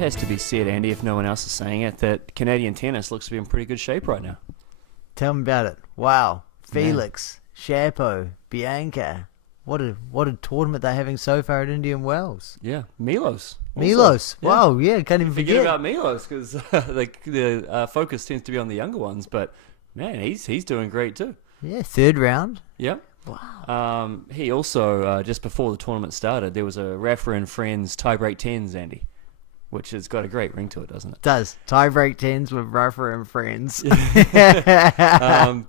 has to be said, Andy, if no one else is saying it, that Canadian tennis looks to be in pretty good shape right now. Tell me about it. Wow. Felix, Shapo, Bianca. What a tournament they're having so far at Indian Wells. Yeah, Milos. Milos. Yeah. Wow, yeah, can't even Forget forget. about Milos because the focus tends to be on the younger ones, but man, he's doing great too. Yeah, third round. Yep. Wow. He also, just before the tournament started, there was a Rafa and Friends tiebreak 10s, Andy, which has got a great ring to it, doesn't it? Does. Tiebreak 10s with Rafa and Friends.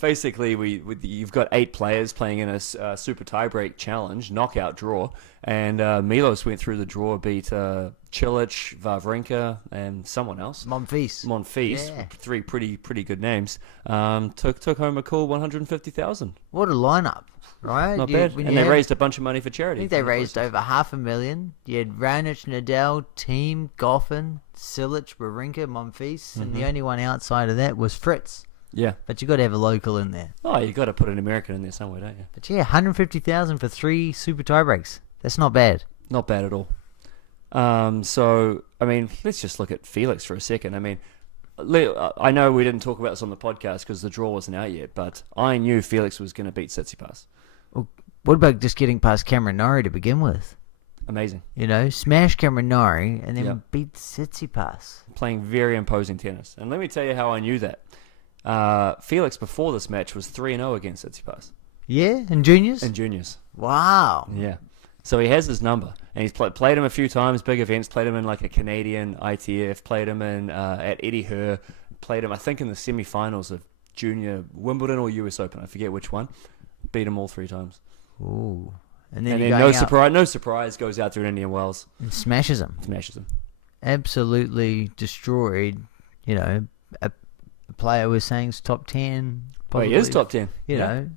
Basically, you've got 8 players playing in a super tiebreak challenge, knockout draw, and Milos went through the draw, beat Cilic, Wawrinka, and someone else. Monfils. Yeah. 3 pretty good names. Took home a cool 150,000. What a lineup, right? Not bad. And they raised a bunch of money for charity. I think they raised over $500,000. You had Raonic, Nadal, Thiem, Goffin, Cilic, Wawrinka, Monfils, and the only one outside of that was Fritz. Yeah. But you got to have a local in there. Oh, you got to put an American in there somewhere, don't you? But yeah, 150,000 for 3 super tiebreaks. That's not bad. Not bad at all. So, I mean, let's just look at Felix for a second. I mean, I know we didn't talk about this on the podcast because the draw wasn't out yet, but I knew Felix was going to beat Tsitsipas. Well, what about just getting past Cameron Norrie to begin with? Amazing. You know, smash Cameron Norrie and then beat Tsitsipas. Playing very imposing tennis. And let me tell you how I knew that. Felix, before this match, was 3-0 against Tsitsipas. Yeah? In juniors? In juniors. Wow. Yeah. So he has his number. And he's played him a few times, big events, played him in like a Canadian ITF, played him in at Eddie Herr, played him, I think, in the semi-finals of Junior Wimbledon or US Open. I forget which one. Beat him all 3 times. Ooh. And then no surprise, goes out there in Indian Wells. And smashes him. Absolutely destroyed, you know, a player we're saying is top 10. Well, he is top 10. You know.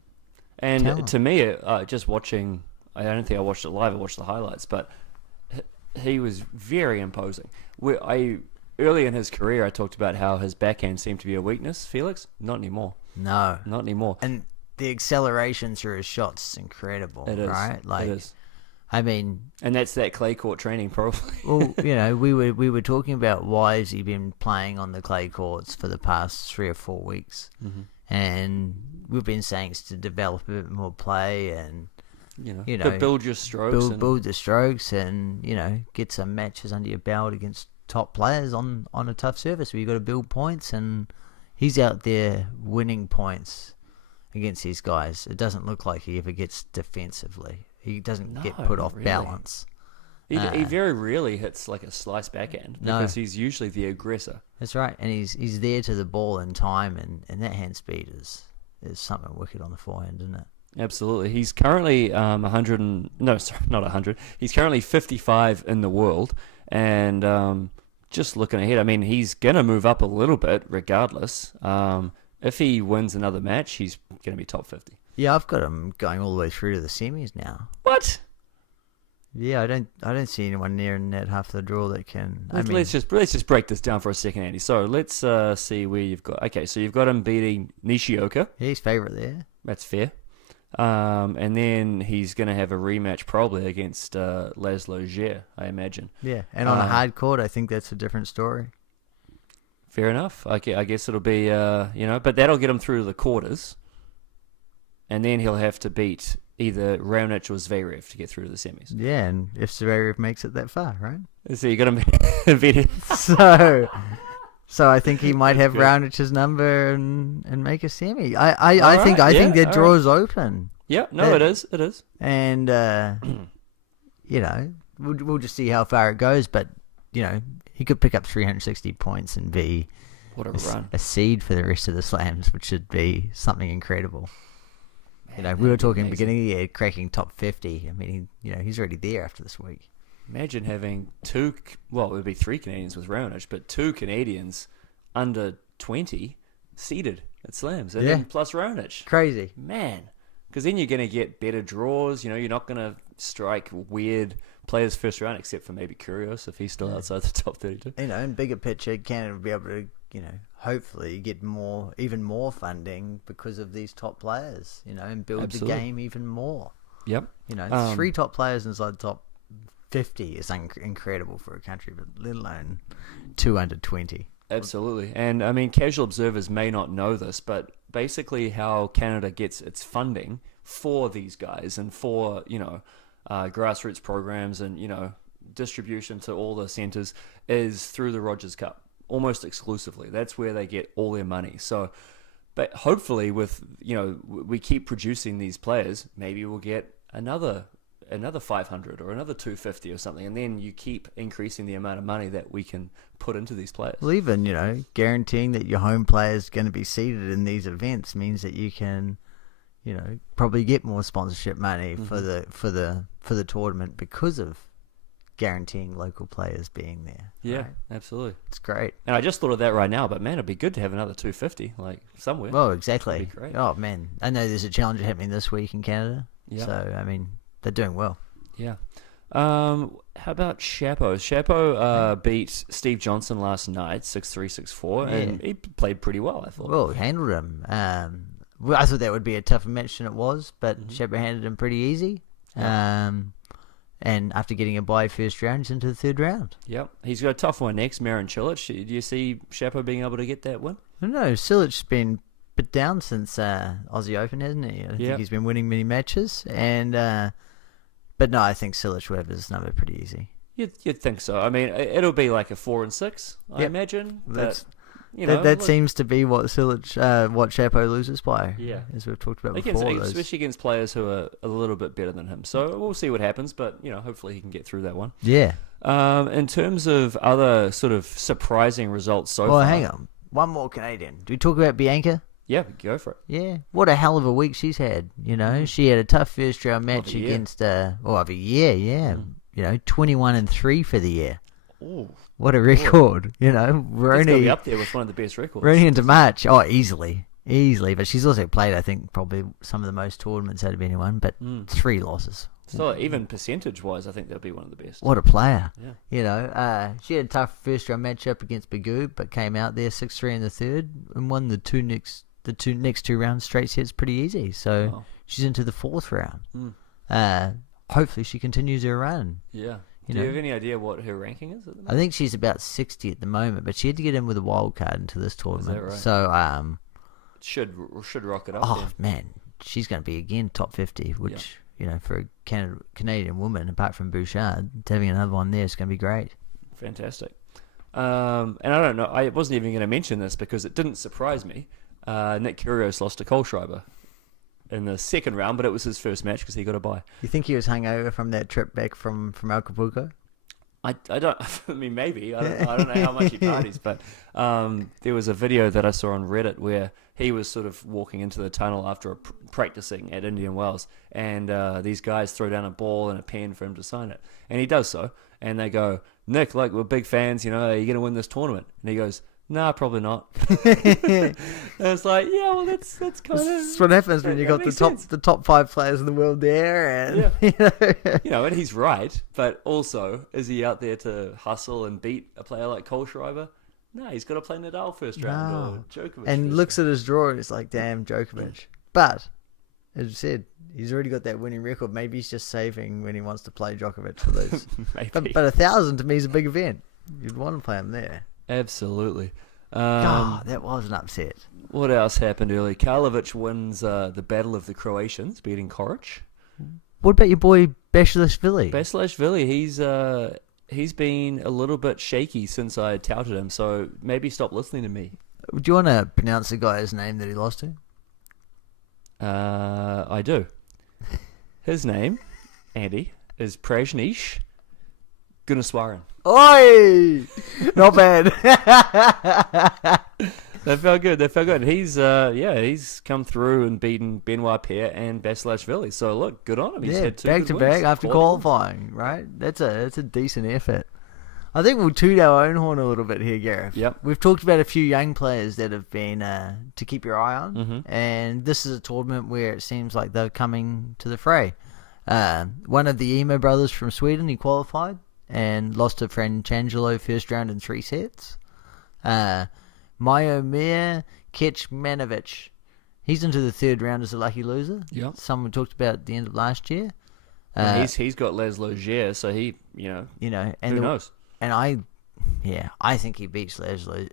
And talent. To me, just watching, I don't think I watched it live, I watched the highlights, but he was very imposing. Early in his career, I talked about how his backhand seemed to be a weakness, Felix. Not anymore. No. Not anymore. And the acceleration through his shots is incredible, it is. right? Like, it is. I mean... And that's that clay court training, probably. Well, you know, we were talking about why has he been playing on the clay courts for the past 3 or 4 weeks. Mm-hmm. And we've been saying it's to develop a bit more play and... You know, build your strokes. Build the strokes and, you know, get some matches under your belt against top players on a tough surface where you've got to build points, and he's out there winning points against these guys. It doesn't look like he ever gets defensively. He doesn't get put off balance. He very rarely hits like a slice backhand because he's usually the aggressor. That's right, and he's there to the ball in time, and that hand speed is something wicked on the forehand, isn't it? Absolutely. He's currently 100. He's currently 55 in the world, and just looking ahead, I mean, he's gonna move up a little bit regardless. If he wins another match, he's gonna be top 50. Yeah, I've got him going all the way through to the semis now. What? Yeah, I don't see anyone near in that half the draw that can. Let's just break this down for a second, Andy. So let's see where you've got. Okay, so you've got him beating Nishioka. Yeah, he's favourite there. That's fair. And then he's going to have a rematch probably against Laszlo Djere, I imagine. Yeah, and on a hard court, I think that's a different story. Fair enough. I guess it'll be, but that'll get him through the quarters. And then he'll have to beat either Raonic or Zverev to get through to the semis. Yeah, and if Zverev makes it that far, right? So you got to beat him. So I think he might have Raunic's number and make a semi. I think that draw's open. Yeah, no, it is. And you know, we'll just see how far it goes. But you know, he could pick up 360 points and be a seed for the rest of the slams, which should be something incredible. Man, you know, we were talking beginning of the year, cracking top 50. I mean, he's already there after this week. Imagine having it would be 3 Canadians with Raonic, but 2 Canadians under 20 seeded at slams, and then plus Raonic. Crazy. Man. Because then you're going to get better draws. You know, you're not going to strike weird players first round, except for maybe Kyrgios if he's still outside the top 32. You know, in bigger picture, Canada will be able to, hopefully get even more funding because of these top players, and build the game even more. Yep. 3 top players inside the top 50 is incredible for a country, but let alone 2 under 20. Absolutely. And I mean, casual observers may not know this, but basically how Canada gets its funding for these guys and for, grassroots programs and, distribution to all the centres is through the Rogers Cup, almost exclusively. That's where they get all their money. So, but hopefully with, we keep producing these players, maybe we'll get another 500 or another 250 or something, and then you keep increasing the amount of money that we can put into these players. Well, even, guaranteeing that your home players going to be seated in these events means that you can, probably get more sponsorship money for the tournament because of guaranteeing local players being there. Yeah, right? Absolutely. It's great. And I just thought of that right now, but man, it'd be good to have another 250 like somewhere. Well, exactly. That'd be great. Oh man, I know there's a challenger happening this week in Canada. Yeah. So I mean, they're doing well. Yeah. How about Chapo? Chapo beat Steve Johnson last night, 6-3, 6-4, and he played pretty well, I thought. Well, handled him. Well, I thought that would be a tougher match than it was, but Chapo handled him pretty easy. Yeah. And after getting a bye first round, he's into the third round. Yep. He's got a tough one next, Marin Cilic. Do you see Chapo being able to get that win? I don't know. Cilic's been a bit down since Aussie Open, hasn't he? I think he's been winning many matches. And but no, I think Cilic will have his number pretty easy. You'd think so. I mean, it'll be like a 4-6, I imagine. That seems to be what Cilic, what Chapo loses by. Yeah, as we've talked about before, especially against players who are a little bit better than him. So we'll see what happens, but hopefully he can get through that one. Yeah. In terms of other sort of surprising results so far. Well, hang on, one more Canadian. Do we talk about Bianca? Yeah, go for it. Yeah, what a hell of a week she's had. She had a tough first round match against of a year. Yeah, 21-3 for the year. Oh, what a record! We're it's only up there with one of the best records. We're only into March. Oh, easily. But she's also played, I think, probably some of the most tournaments out of anyone. But 3 losses. So even percentage-wise, I think that'll be one of the best. What a player! Yeah. She had a tough first round matchup against Bagoo, but came out there 6-3 in the third and won the next two rounds straight sets pretty easy. So she's into the fourth round. Hopefully she continues her run. Yeah. Do you have any idea what her ranking is at the moment? I think she's about 60 at the moment, but she had to get in with a wild card into this tournament. Is that right? So should rock it up. Oh man, she's going to be again top 50, which for a Canadian woman, apart from Bouchard, having another one there is going to be great. Fantastic. And I don't know, I wasn't even going to mention this because it didn't surprise me. Nick Kyrgios lost to Kohlschreiber in the second round, but it was his first match because he got a bye. You think he was hungover from that trip back from Acapulco? I don't. I mean, maybe. I don't know how much he parties, but there was a video that I saw on Reddit where he was sort of walking into the tunnel after practicing at Indian Wells, and these guys throw down a ball and a pen for him to sign it, and he does so, and they go, "Nick, we're big fans. Are you going to win this tournament?" And he goes, "Nah, probably not." And it's like, yeah, well, that's kind of. That's what happens when you got the top 5 players in the world there, and and he's right. But also, is he out there to hustle and beat a player like Kohlschreiber? No, he's got to play Nadal first round or Djokovic. And looks at his draw and it's like, damn, Djokovic. But as you said, he's already got that winning record. Maybe he's just saving when he wants to play Djokovic for those. But 1,000 to me is a big event. You'd want to play him there. Absolutely. That was an upset. What else happened early? Karlovic wins the Battle of the Croatians, beating Koric. What about your boy Basilashvili? Basilashvili, he's been a little bit shaky since I touted him, so maybe stop listening to me. Do you want to pronounce the guy's name that he lost to? I do. His name, Andy, is Prajnesh Gunneswaran. Oi! Not bad. They felt good. He's come through and beaten Benoit Paire and Basilashvili. So look, good on him. He's had 2 back to wins back after qualifying, right? That's a decent effort. I think we'll toot our own horn a little bit here, Gareth. Yep. We've talked about a few young players that have been to keep your eye on, and this is a tournament where it seems like they're coming to the fray. One of the Emo brothers from Sweden, he qualified and lost to Frangelo first round in 3 sets. Majomir Kecmanovic, he's into the third round as a lucky loser. Yep. Someone talked about at the end of last year. He's got Laszlo Gier, so he, and who knows? And I think he beats Laszlo.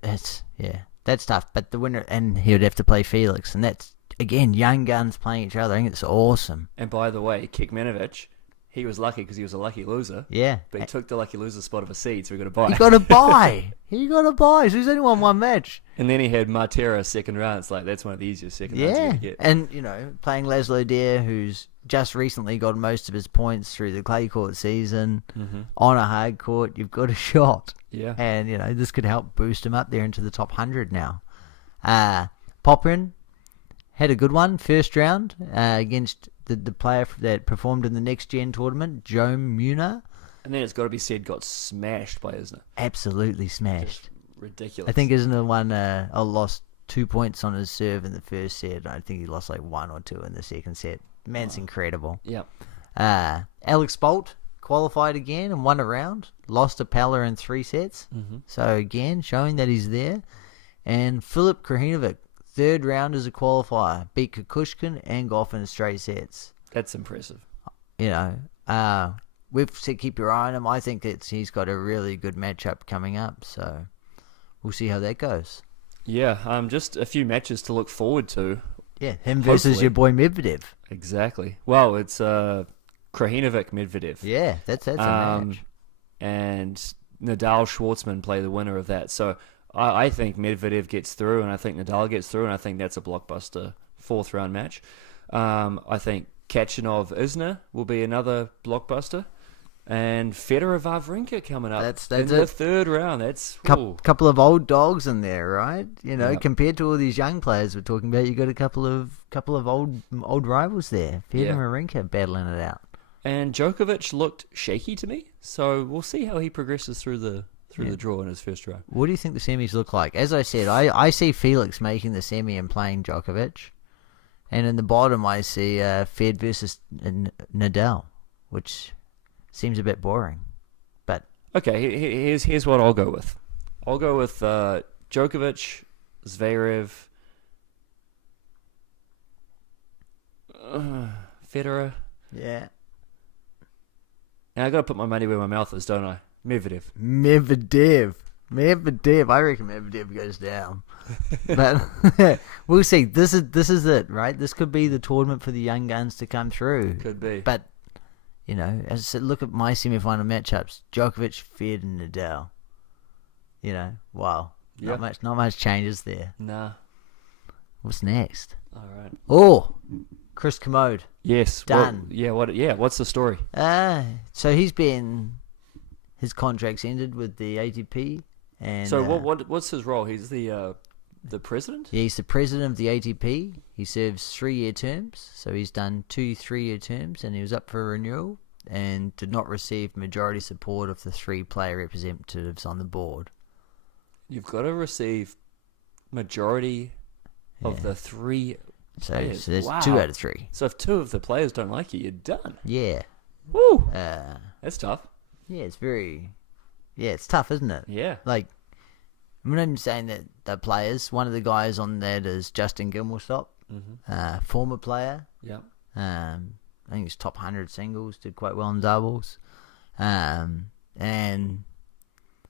That's tough. But the winner, and he would have to play Felix, and that's again young guns playing each other. I think it's awesome. And by the way, Kekmanovic, he was lucky because he was a lucky loser. Yeah, but he took the lucky loser spot of a seed, so he got a bye. He got a bye. So he's only won one match. And then he had Martera second round. It's like that's one of the easiest second rounds you can get. And playing Laszlo Gier, who's just recently got most of his points through the clay court season on a hard court, you've got a shot. Yeah. And this could help boost him up there into the top 100 now. Poprin had a good one first round against the player that performed in the Next Gen tournament, Joe Munar. And then it's got to be said, got smashed by Isner. Absolutely smashed. Just ridiculous. I think Isner won lost 2 points on his serve in the first set. I think he lost like 1 or 2 in the second set. Man's incredible. Yeah. Alex Bolt qualified again and won a round. Lost to Pella in 3 sets. So again, showing that he's there. And Filip Krajinovic, third round as a qualifier, beat Kukushkin and Goff in straight sets. That's impressive. We've said keep your eye on him. I think he's got a really good matchup coming up. So we'll see how that goes. Yeah, just a few matches to look forward to. Yeah, him versus your boy Medvedev. Exactly. Well, it's Krajinovic Medvedev. Yeah, that's a match. And Nadal Schwartzman play the winner of that. So I think Medvedev gets through, and I think Nadal gets through, and I think that's a blockbuster 4th round match. I think Kachanov Isner will be another blockbuster. And Federer Wawrinka coming up in the 3rd round. That's couple of old dogs in there, right? Compared to all these young players we're talking about, you got a couple of old rivals there. Federer and Wawrinka battling it out. And Djokovic looked shaky to me, so we'll see how he progresses through the draw in his first round. What do you think the semis look like? As I said, I see Felix making the semi and playing Djokovic, and in the bottom I see Fed versus Nadal, which seems a bit boring, but okay. Here's what I'll go with. I'll go with Djokovic, Zverev, Federer. Yeah. Now I got to put my money where my mouth is, don't I? Medvedev. I reckon Medvedev goes down, but we'll see. This is it, right? This could be the tournament for the young guns to come through. Could be, but. As I said, look at my semi-final matchups: Djokovic, Fed, and Nadal. Wow, not much changes there. Nah. What's next? All right. Oh, Chris Kermode. Yes, done. What's the story? So his contract's ended with the ATP, and so what's his role? He's the president? Yeah, he's the president of the ATP. He serves 3-year terms, so he's done 2 3-year terms, and he was up for renewal and did not receive majority support of the 3 player representatives on the board. You've got to receive majority of the 3 players. So there's 2 out of 3. So if 2 of the players don't like you, you're done. Yeah. Woo! That's tough. Yeah, it's tough, isn't it? Yeah. Like, I'm not even saying that the players. One of the guys on that is Justin Gilmourstop, former player. Yeah. I think he's top 100 singles, did quite well in doubles. And,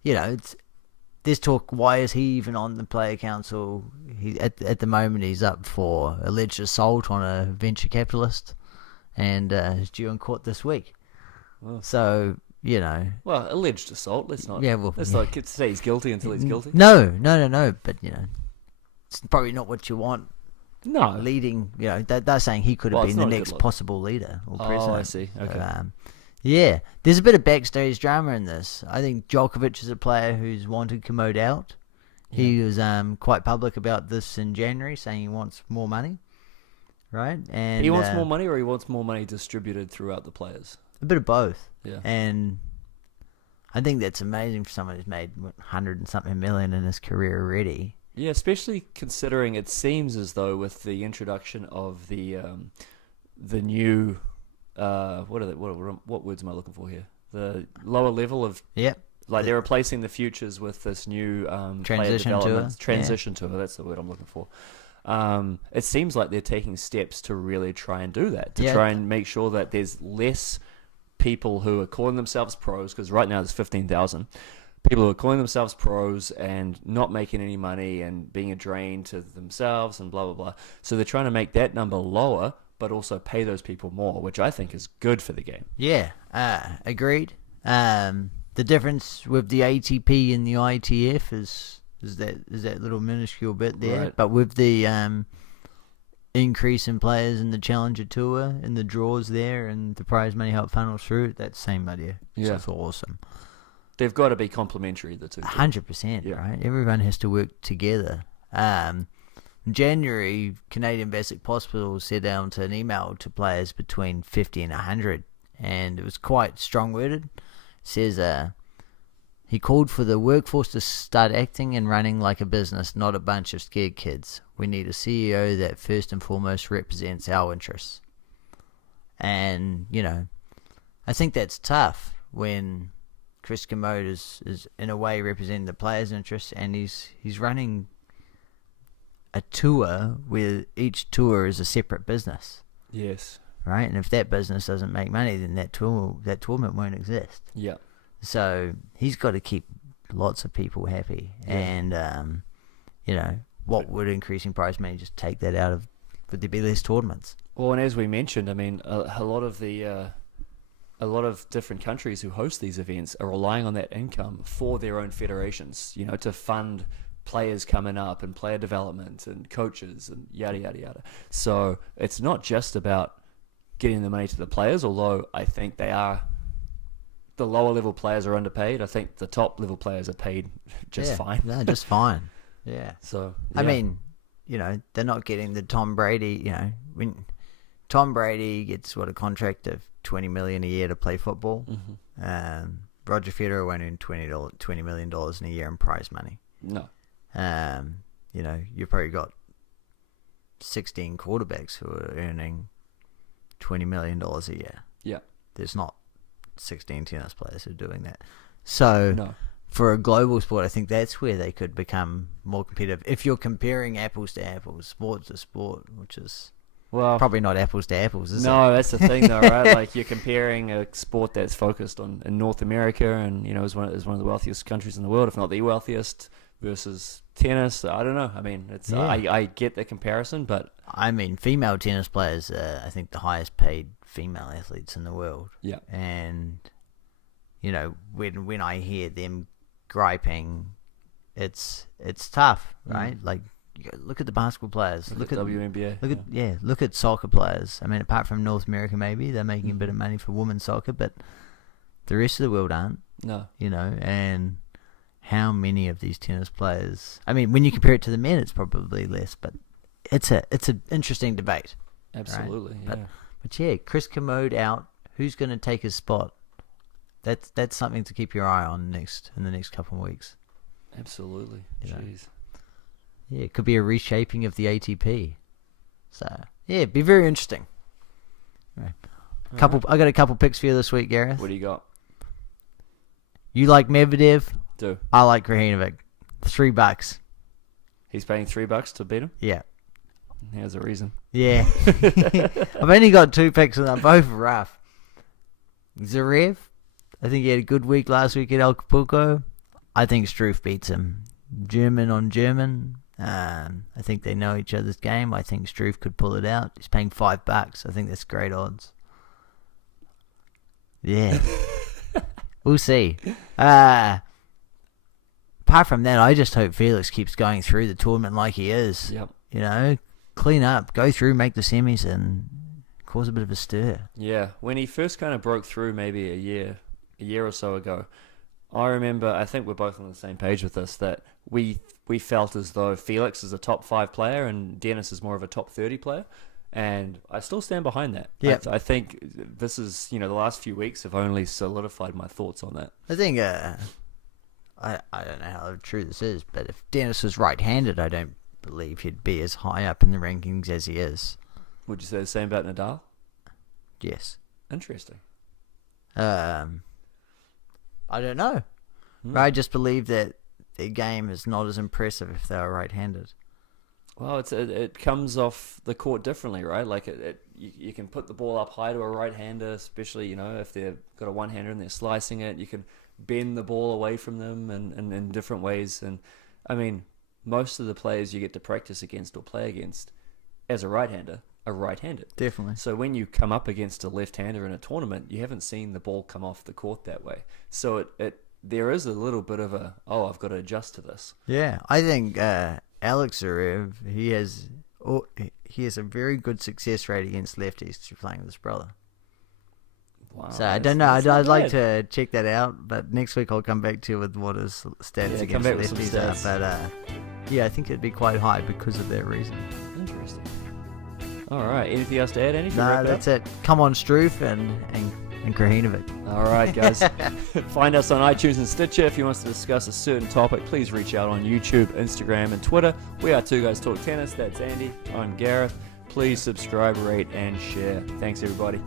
there's talk, why is he even on the player council? At the moment, he's up for alleged assault on a venture capitalist, and is due in court this week. Oh. So... Well, alleged assault. Let's not. Yeah, well, let's not say he's guilty until he's guilty. No. But it's probably not what you want. No, leading. They're saying he could have been the next possible leader or president. Oh, I see. Okay. So, there's a bit of backstage drama in this. I think Djokovic is a player who's wanted Kermode out. Yeah. He was quite public about this in January, saying he wants more money. Right, and he wants more money, or he wants more money distributed throughout the players. A bit of both. Yeah. And I think that's amazing for someone who's made 100 and something million in his career already. Yeah, especially considering it seems as though with the introduction of the new what words am I looking for here? The lower level of they're replacing the futures with this new transition tour. Transition tour. That's the word I'm looking for. It seems like they're taking steps to really try and do that, to try and make sure that there's less people who are calling themselves pros, because right now there's 15,000 people who are calling themselves pros and not making any money and being a drain to themselves and blah, blah, blah. So they're trying to make that number lower, but also pay those people more, which I think is good for the game. Yeah, agreed. The difference with the ATP and the ITF is that little minuscule bit there. Right. But with the increase in players in the Challenger Tour and the draws there and the prize money how it funnels through, that same idea. Yeah. So it's awesome. They've got to be complementary, the two. 100%, right? Everyone has to work together. In January, Canadian Basic Hospital sent out an email to players between 50 and 100, and it was quite strong-worded. It says, he called for the workforce to start acting and running like a business, not a bunch of scared kids. We need a CEO that first and foremost represents our interests. And, I think that's tough when Chris Kermode is in a way representing the players' interests, and he's running a tour where each tour is a separate business. Yes. Right? And if that business doesn't make money, then that tournament won't exist. Yeah. So he's got to keep lots of people happy. Yeah. And, what would increasing prize money just take that out of? Would there be less tournaments? Well, and as we mentioned, I mean, a lot of different countries who host these events are relying on that income for their own federations, to fund players coming up and player development and coaches and yada, yada, yada. So it's not just about getting the money to the players, although I think the lower level players are underpaid. I think the top level players are paid just fine. No, just fine. Yeah. So, yeah. I mean, they're not getting the Tom Brady, when Tom Brady gets a contract of $20 million a year to play football. Mm-hmm. Roger Federer won't earn $20 million in a year in prize money. No. You've probably got 16 quarterbacks who are earning $20 million a year. Yeah. There's not 16 tennis players who are doing that. So, for a global sport, I think that's where they could become more competitive. If you're comparing apples to apples, sport to sport, which is probably not apples to apples, is it? No, that's the thing, though, right? Like, you're comparing a sport that's focused in North America and, is one of the wealthiest countries in the world, if not the wealthiest, versus tennis. I don't know. I mean, it's I get the comparison, but I mean, female tennis players are, I think, the highest paid female athletes in the world. Yeah. And when I hear them griping, it's tough, right? Like, look at the basketball players. Look at WNBA. Look at soccer players. I mean, apart from North America, maybe they're making a bit of money for women's soccer, but the rest of the world aren't. No. And how many of these tennis players? I mean, when you compare it to the men, it's probably less, but it's an interesting debate. Absolutely. Right? Yeah. But yeah, Chris Kermode out. Who's going to take his spot? That's something to keep your eye on in the next couple of weeks. Absolutely. Jeez. Yeah, it could be a reshaping of the ATP. So yeah, it'd be very interesting. Right. I got a couple picks for you this week, Gareth. What do you got? You like Medvedev? Do. I like Krajinovic. $3. He's paying $3 to beat him? Yeah. Here's a reason. Yeah. I've only got 2 picks and they're both rough. Zverev, I think he had a good week last week at Acapulco. I think Struff beats him. German on German. I think they know each other's game. I think Struff could pull it out. He's paying $5. I think that's great odds. Yeah. We'll see. Apart from that, I just hope Felix keeps going through the tournament like he is. Yep. Clean up, go through, make the semis, and cause a bit of a stir. Yeah. When he first kind of broke through maybe a year or so ago, I remember, I think we're both on the same page with this, that we felt as though Felix is a top 5 player and Dennis is more of a top 30 player. And I still stand behind that. Yeah. I think this is, the last few weeks have only solidified my thoughts on that. I think, I don't know how true this is, but if Dennis was right-handed, I don't believe he'd be as high up in the rankings as he is. Would you say the same about Nadal? Yes. Interesting. I don't know. I just believe that their game is not as impressive if they are right-handed. Well, it comes off the court differently, right? Like you can put the ball up high to a right-hander, especially if they've got a one-hander and they're slicing it. You can bend the ball away from them and in different ways. And I mean, most of the players you get to practice against or play against as a right-hander are right-handed. Definitely. So when you come up against a left-hander in a tournament, you haven't seen the ball come off the court that way. So there is a little bit of I've got to adjust to this. Yeah, I think Alex Zverev, he has a very good success rate against lefties through playing with his brother. Wow. So I don't know. I'd like to check that out, but next week I'll come back to you with what his stats against lefties are. But yeah, I think it'd be quite high because of that reason. Interesting. All right. Anything else to add, Andy? No, that's it. Come on, Struth and Krahinovic. All right, guys. Find us on iTunes and Stitcher. If you want us to discuss a certain topic, please reach out on YouTube, Instagram, and Twitter. We are Two Guys Talk Tennis. That's Andy. I'm Gareth. Please subscribe, rate, and share. Thanks, everybody.